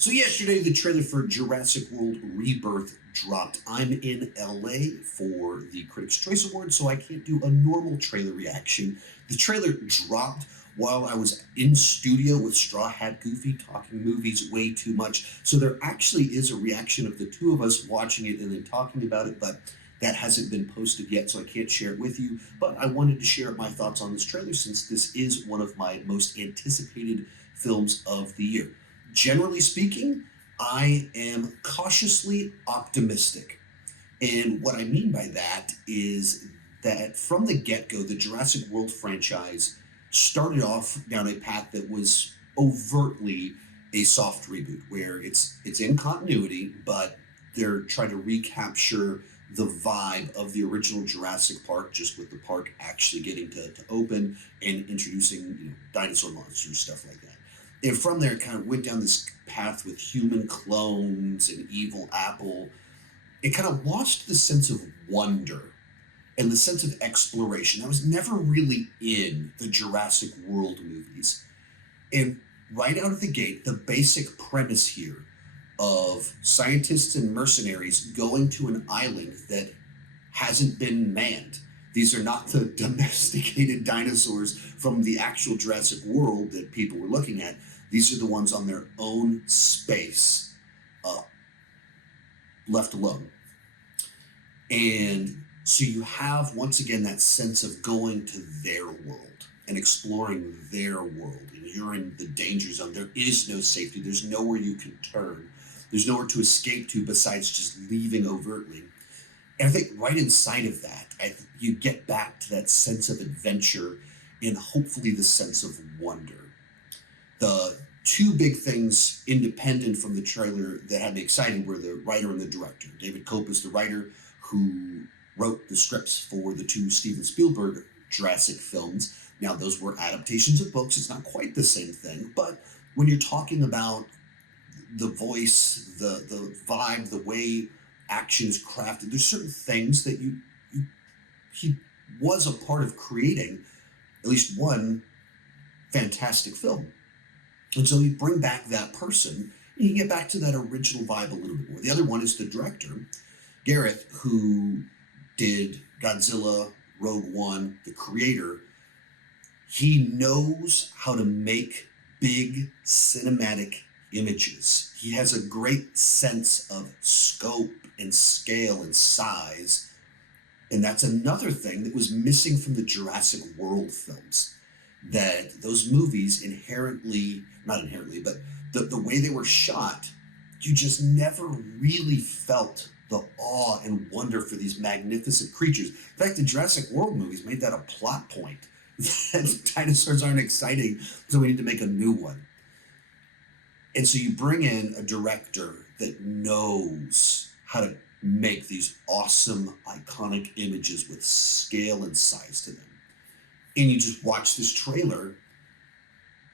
So yesterday, the trailer for Jurassic World Rebirth dropped. I'm in LA for the Critics' Choice Awards, so I can't do a normal trailer reaction. The trailer dropped while I was in studio with Straw Hat Goofy talking movies way too much. So there actually is a reaction of the two of us watching it and then talking about it, but that hasn't been posted yet, so I can't share it with you. But I wanted to share my thoughts on this trailer since this is one of my most anticipated films of the year. Generally speaking, I am cautiously optimistic. And what I mean by that is that from the get go, the Jurassic World franchise started off down a path that was overtly a soft reboot, where it's in continuity, but they're trying to recapture the vibe of the original Jurassic Park, just with the park actually getting to open and introducing dinosaur monsters, stuff like that. And from there, it kind of went down this path with human clones and evil Apple. It kind of lost the sense of wonder and the sense of exploration. That was never really in the Jurassic World movies. And right out of the gate, the basic premise here of scientists and mercenaries going to an island that hasn't been manned. These are not the domesticated dinosaurs from the actual Jurassic World that people were looking at. These are the ones on their own space, uh, left alone. And so you have, once again, that sense of going to their world and exploring their world. And you're in the danger zone. There is no safety. There's nowhere you can turn. There's nowhere to escape to besides just leaving overtly. And I think right inside of that, you get back to that sense of adventure and hopefully the sense of wonder. The two big things independent from the trailer that had me excited were the writer and the director. David Koepp is the writer who wrote the scripts for the two Steven Spielberg Jurassic films. Now, those were adaptations of books. It's not quite the same thing, but when you're talking about the voice, the vibe, the way action is crafted, there's certain things that he was a part of creating at least one fantastic film. And so you bring back that person and you get back to that original vibe a little bit more. The other one is the director, Gareth, who did Godzilla, Rogue One, the creator. He knows how to make big cinematic images. He has a great sense of scope and scale and size. And that's another thing that was missing from the Jurassic World films. That those movies not inherently, but the way they were shot, you just never really felt the awe and wonder for these magnificent creatures. In fact, the Jurassic World movies made that a plot point. That dinosaurs aren't exciting, so we need to make a new one. And so you bring in a director that knows how to make these awesome, iconic images with scale and size to them. And you just watch this trailer,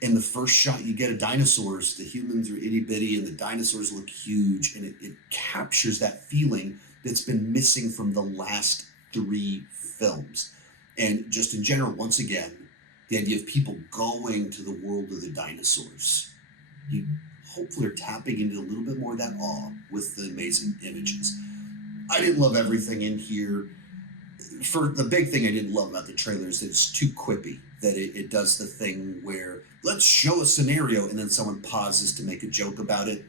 and the first shot you get of dinosaurs, the humans are itty bitty and the dinosaurs look huge, and it captures that feeling that's been missing from the last three films. And just in general, once again, the idea of people going to the world of the dinosaurs. You hopefully are tapping into a little bit more of that awe with the amazing images. I didn't love everything in here. For the big thing I didn't love about the trailer is that it's too quippy, that it does the thing where let's show a scenario and then someone pauses to make a joke about it.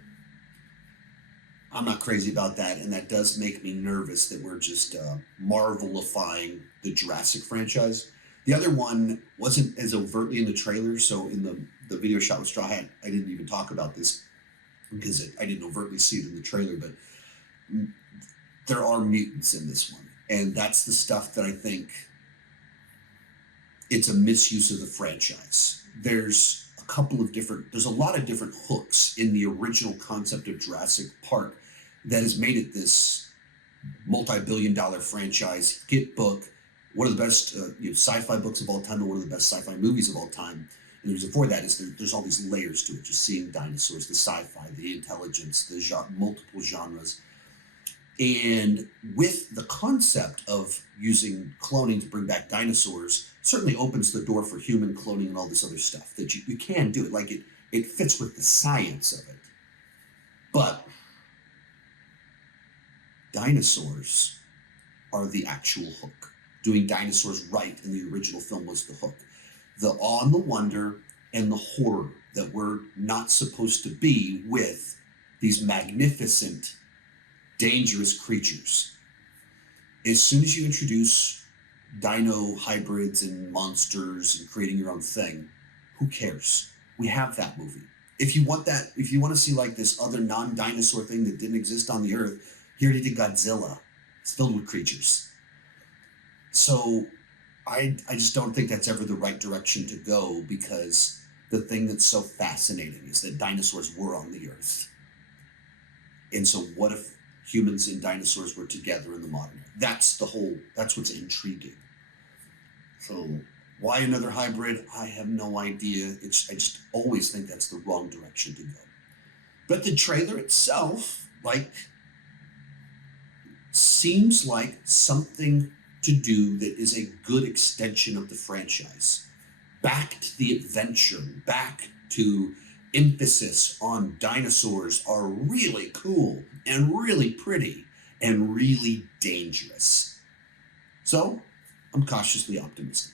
I'm not crazy about that, and that does make me nervous that we're just Marvelifying the Jurassic franchise. The other one wasn't as overtly in the trailer, so in the video shot with Straw Hat, I didn't even talk about this because I didn't overtly see it in the trailer, but there are mutants in this one. And that's the stuff that I think it's a misuse of the franchise. There's a lot of different hooks in the original concept of Jurassic Park that has made it this multi-billion-dollar franchise, hit book, one of the best sci-fi books of all time, and one of the best sci-fi movies of all time. And the reason for that is there's all these layers to it, just seeing dinosaurs, the sci-fi, the intelligence, the multiple genres. And with the concept of using cloning to bring back dinosaurs, certainly opens the door for human cloning and all this other stuff that you can do it. Like it fits with the science of it. Dinosaurs are the actual hook. Doing dinosaurs right in the original film was the hook. The awe and the wonder and the horror that we're not supposed to be with these magnificent, dangerous creatures. As soon as you introduce dino hybrids and monsters and creating your own thing, who cares? We have that movie. If you want to see like this other non-dinosaur thing that didn't exist on the earth, here you did Godzilla. It's filled with creatures. So I just don't think that's ever the right direction to go, because the thing that's so fascinating is that dinosaurs were on the earth. And so what if humans and dinosaurs were together in the modern era? That's what's intriguing. So why another hybrid? I have no idea. I just always think that's the wrong direction to go. But the trailer itself, seems like something to do that is a good extension of the franchise. Back to the adventure, back to emphasis on dinosaurs are really cool and really pretty and really dangerous. So I'm cautiously optimistic.